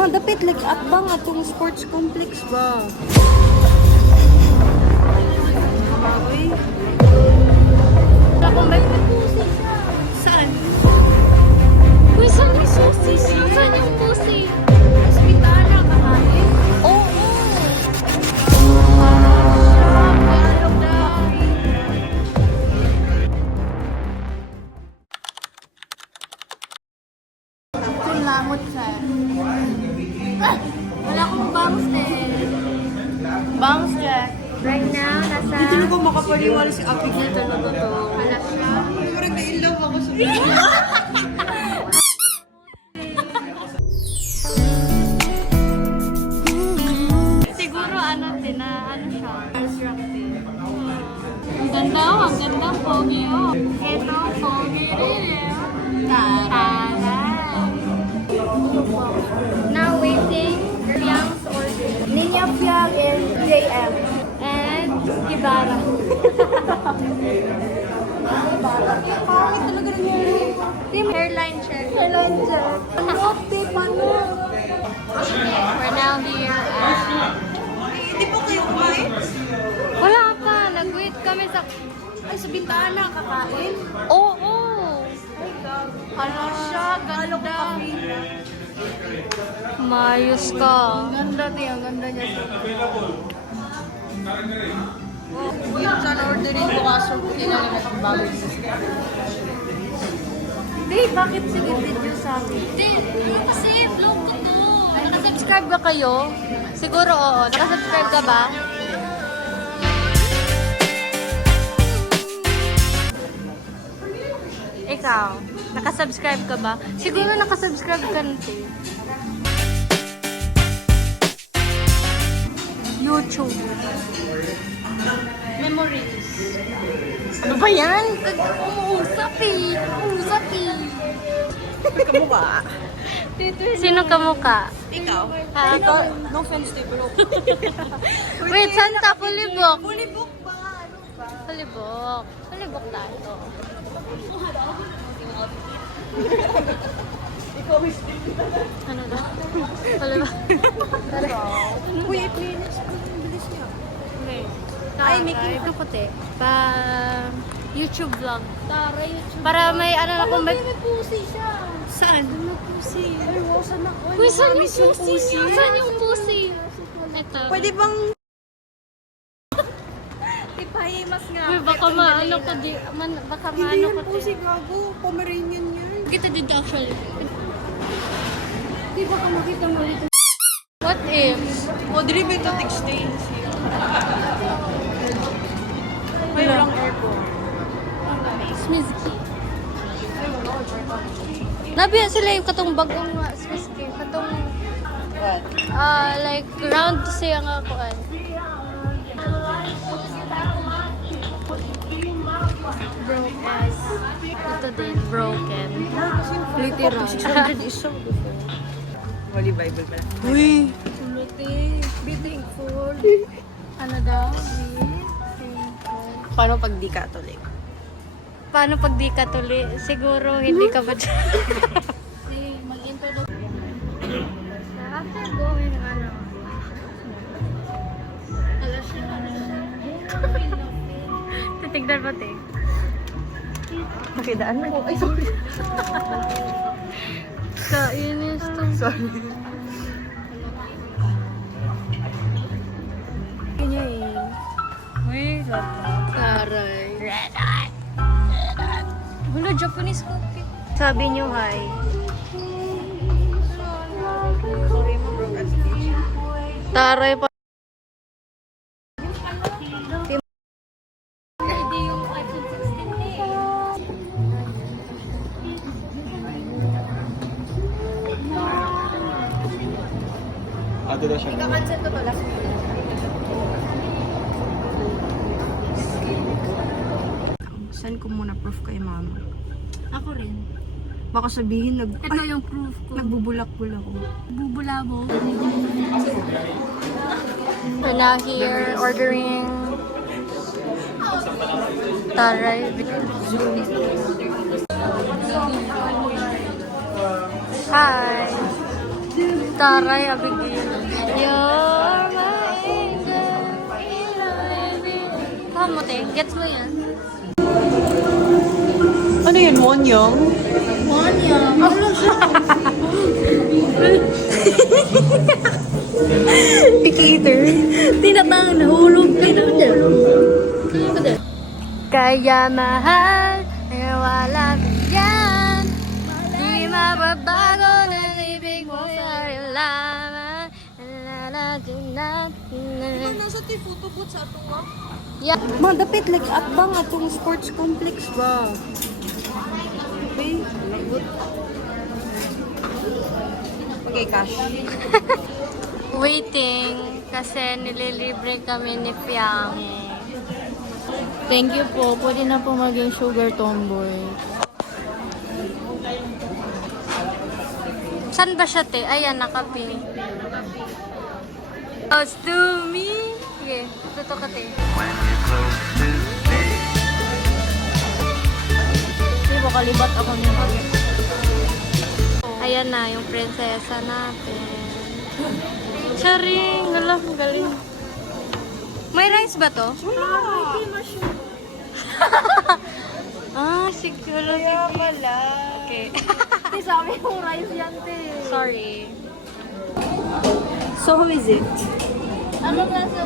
Madapit like atbang atong sports complex ba? Baboy. Ako may pusi siya. Saan? Uy, saan yung susi? Saan yung pusi? Sa bintana kakain. Oo. Kung lamot siya. Wala akong bangs eh. Bangs Jack. Right now, nasa... Hindi ko makapaniwala si Aki Ito na to. Wala siya. Parang na-inlove ako sa Siguro ano din na ano siya. Ang ganda oh. Ang ganda. Pogi oh. Ito, pogi rin eh. Taray. Now waiting. Young's order. Ninya Piag and JM. And Kibara. Pangit talaga nangyari. Hairline check. Kailan Jack? Lote pa na. We're now here at... Hindi po kayo kumain? Wala pa. Nag-wait kami sa... Ay, sa bintana kakain? Oo. Ano siya? Ganda. Mayos ka. Ang ganda niya, ang ganda niya. Wait, sana orderin ko kaso kailangan akong bago. Babe, bakit sige video sa akin? Hindi, kasi vlog ko to. Nakasubscribe ba kayo? Siguro oo. Nakasubscribe ka ba? Ikaw, nakasubscribe ka ba? Siguro nakasubscribe ka nito. YouTube. Memories. Ano ba yan? Umuusap eh. Umuusap eh. Kamukha. Sino kamukha? Ikaw? Ah, Ikaw? No offense to you. Wait, saan ka? Pulibok. Pulibok ba? Ano ba? Pulibok. Pulibok tayo. Ikaw is Ano na? Pulibok. Uy, i-cleaners ko. Bilis niya. Okay. Ay, making ito puti. Pa YouTube vlog. Tara, YouTube. Para may ano na kung may... May pusi siya. Saan? May pusi. Ay, wow, saan ako? Uy, saan yung Miss yung pusi? Saan yung pusi? Ito. Pwede bang... Ipahimas nga. Uy, baka maano ko di... Baka Hindi maano yan ko pusi, di. gago. Pomeranian yan. Kita dito actually. Di ba ka makita mo dito? What if? O, dili ba ito textiles? May walang airport. Smizky. Nabiya sila yung katong bagong Smizky. Katong... What? like round siya nga kuan. Broken. Ito din, broken. Literal. 600 isa. Holy Bible pala. Uy! Suluti. Be thankful. Ano daw? Be thankful. Paano pag di Catholic? Paano pag di ka tuli? Siguro hindi ka ba dyan? Mag-introduce. After going, ano? Alas siya. Titignan mo, te. Nakidaan mo. Ay, sorry. Kainis to. Sorry. Kanya eh. Uy, Taray. Wala, Japanese cookie. Sabi niyo hi. Sorry mo bro. Taray pa. Hindi yung iPhone 16 eh. Ate daw siya. Ika-cancel ko to last week. Send ko muna proof kay mama. Ako rin. Baka sabihin Ito yung proof ko. nagbubulak-bulak ako. Bubula mo. We're now here ordering taray. Hi! Taray, Abigail. You're my angel. Tama mo, te. Gets mo yan? Ano yun, Wonyong? Picky-eater. Tinatang nahulog. Kaya mahal, eh wala ka yan. Di mababago ng ibig mo sa'yo lamang. Lalagyan natin. Nasa ti photo booth sa atong map? Yeah. Madapit, like, at bang atong sports complex ba? Okay, good. Okay, cash. Waiting kasi nililibre kami ni Piang. Thank you po. Pwede na po maging sugar tomboy. Saan ba siya, te? Ayan, nakapili. Close to me. Sige, tuto ka, te. Hindi ba kalibat ako niya? Ayan na, yung prinsesa natin. Charing! Galang, galing. May rice ba to? Ah, siguro. Kaya pala. Okay. Te, sabi yung rice yan, te. Sorry. So, who is it? Ano nga sa